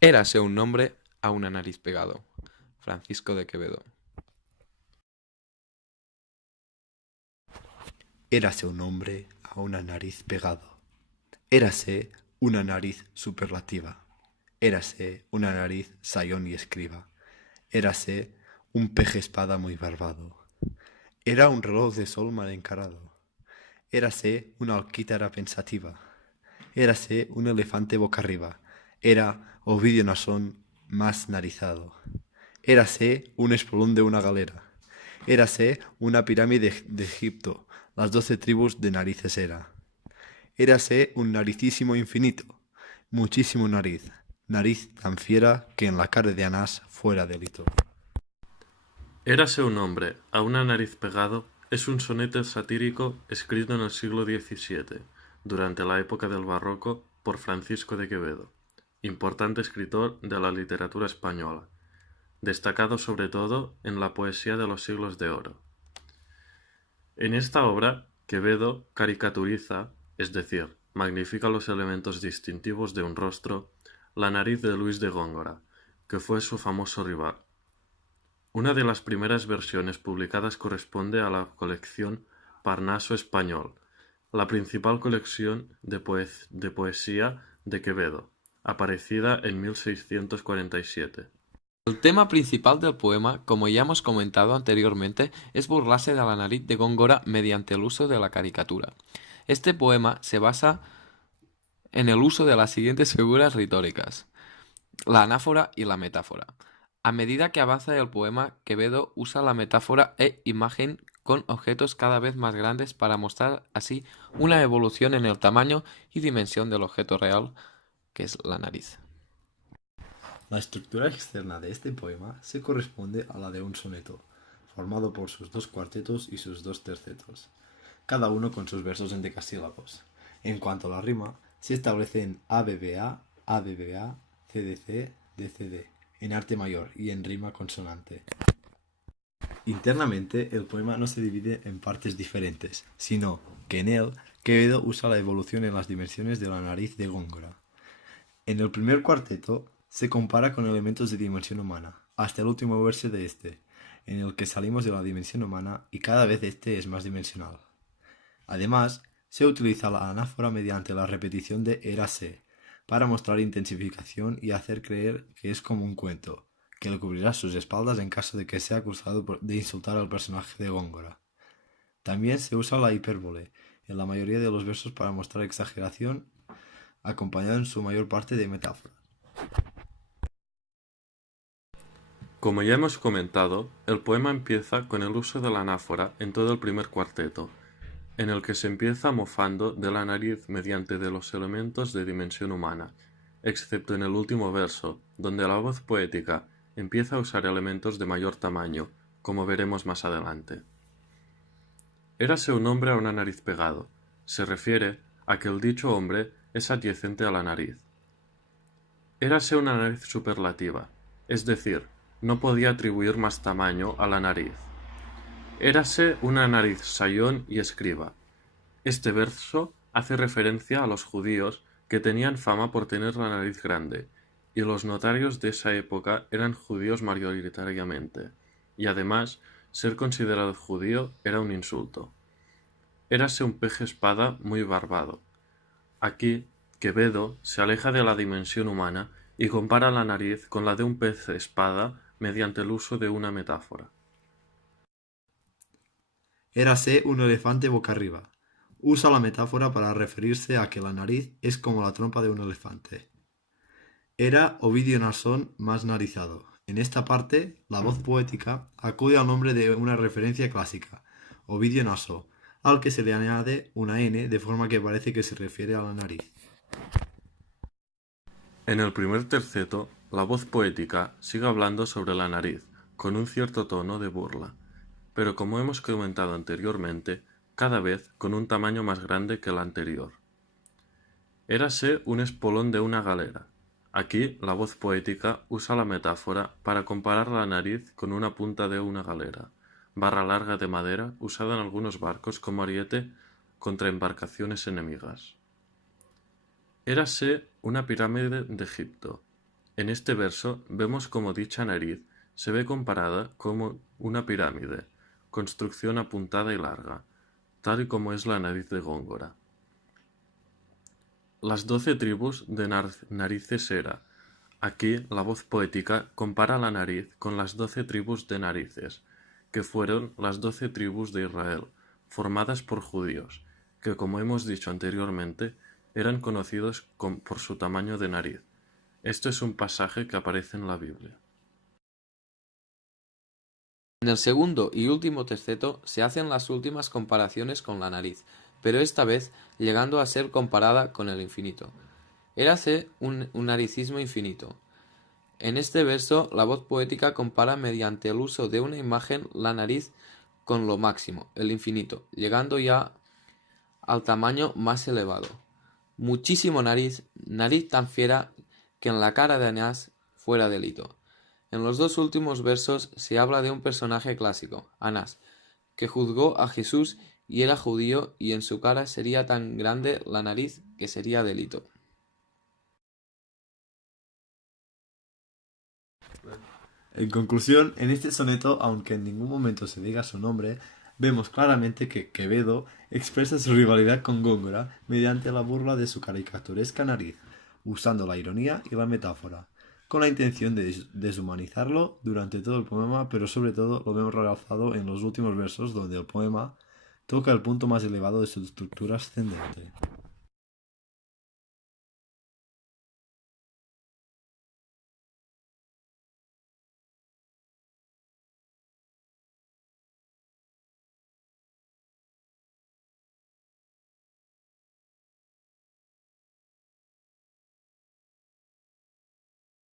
Érase un nombre a una nariz pegado. Francisco de Quevedo. Érase un hombre a una nariz pegado. Érase una nariz superlativa. Érase una nariz sayón y escriba. Érase un peje espada muy barbado. Era un reloj de sol mal encarado. Érase una alquítara pensativa. Érase un elefante boca arriba. Era Ovidio Nasón más narizado. Érase un espolón de una galera. Érase una pirámide de Egipto. Las 12 tribus de narices era. Érase un naricísimo infinito. Muchísimo nariz. Nariz tan fiera que en la cara de Anás fuera delito. Érase un hombre a una nariz pegado es un soneto satírico escrito en el siglo XVII, durante la época del Barroco, por Francisco de Quevedo, importante escritor de la literatura española, destacado sobre todo en la poesía de los siglos de oro. En esta obra, Quevedo caricaturiza, es decir, magnifica los elementos distintivos de un rostro, la nariz de Luis de Góngora, que fue su famoso rival. Una de las primeras versiones publicadas corresponde a la colección Parnaso Español, la principal colección de poesía de Quevedo, aparecida en 1647. El tema principal del poema, como ya hemos comentado anteriormente, es burlarse de la nariz de Góngora mediante el uso de la caricatura. Este poema se basa en el uso de las siguientes figuras retóricas: la anáfora y la metáfora. A medida que avanza el poema, Quevedo usa la metáfora e imagen con objetos cada vez más grandes para mostrar así una evolución en el tamaño y dimensión del objeto real, que es la nariz. La estructura externa de este poema se corresponde a la de un soneto, formado por sus dos cuartetos y sus dos tercetos, cada uno con sus versos en decasílabos. En cuanto a la rima, se establece en ABBA, ABBA, CDC, DCD, en arte mayor y en rima consonante. Internamente, el poema no se divide en partes diferentes, sino que en él Quevedo usa la evolución en las dimensiones de la nariz de Góngora. En el primer cuarteto se compara con elementos de dimensión humana, hasta el último verso de este, en el que salimos de la dimensión humana y cada vez este es más dimensional. Además, se utiliza la anáfora mediante la repetición de érase, para mostrar intensificación y hacer creer que es como un cuento, que le cubrirá sus espaldas en caso de que sea acusado de insultar al personaje de Góngora. También se usa la hipérbole en la mayoría de los versos para mostrar exageración, acompañado en su mayor parte de metáforas. Como ya hemos comentado, el poema empieza con el uso de la anáfora en todo el primer cuarteto, en el que se empieza mofando de la nariz mediante de los elementos de dimensión humana, excepto en el último verso, donde la voz poética empieza a usar elementos de mayor tamaño, como veremos más adelante. Érase un hombre a una nariz pegado. Se refiere a que el dicho hombre es adyacente a la nariz. Érase una nariz superlativa, es decir, no podía atribuir más tamaño a la nariz. Érase una nariz sayón y escriba. Este verso hace referencia a los judíos que tenían fama por tener la nariz grande, y los notarios de esa época eran judíos mayoritariamente, y además ser considerado judío era un insulto. Érase un peje espada muy barbado. Aquí, Quevedo se aleja de la dimensión humana y compara la nariz con la de un pez espada mediante el uso de una metáfora. Érase un elefante boca arriba. Usa la metáfora para referirse a que la nariz es como la trompa de un elefante. Era Ovidio Nasón más narizado. En esta parte, la voz poética acude al nombre de una referencia clásica, Ovidio Naso, al que se le añade una N de forma que parece que se refiere a la nariz. En el primer terceto, la voz poética sigue hablando sobre la nariz, con un cierto tono de burla, pero como hemos comentado anteriormente, cada vez con un tamaño más grande que el anterior. Érase un espolón de una galera. Aquí la voz poética usa la metáfora para comparar la nariz con una punta de una galera, barra larga de madera usada en algunos barcos como ariete contra embarcaciones enemigas. Érase una pirámide de Egipto. En este verso vemos como dicha nariz se ve comparada como una pirámide, construcción apuntada y larga, tal y como es la nariz de Góngora. Las 12 tribus de narices era. Aquí la voz poética compara la nariz con las 12 tribus de narices, que fueron las 12 tribus de Israel, formadas por judíos, que como hemos dicho anteriormente, eran conocidos por su tamaño de nariz. Esto es un pasaje que aparece en la Biblia. En el segundo y último terceto se hacen las últimas comparaciones con la nariz, pero esta vez llegando a ser comparada con el infinito. Érase un naricismo infinito. En este verso, la voz poética compara mediante el uso de una imagen la nariz con lo máximo, el infinito, llegando ya al tamaño más elevado. Muchísimo nariz, nariz tan fiera que en la cara de Anás fuera delito. En los dos últimos versos se habla de un personaje clásico, Anás, que juzgó a Jesús y era judío y en su cara sería tan grande la nariz que sería delito. En conclusión, en este soneto, aunque en ningún momento se diga su nombre, vemos claramente que Quevedo expresa su rivalidad con Góngora mediante la burla de su caricaturesca nariz, usando la ironía y la metáfora, con la intención de deshumanizarlo durante todo el poema, pero sobre todo lo vemos realzado en los últimos versos donde el poema toca el punto más elevado de su estructura ascendente.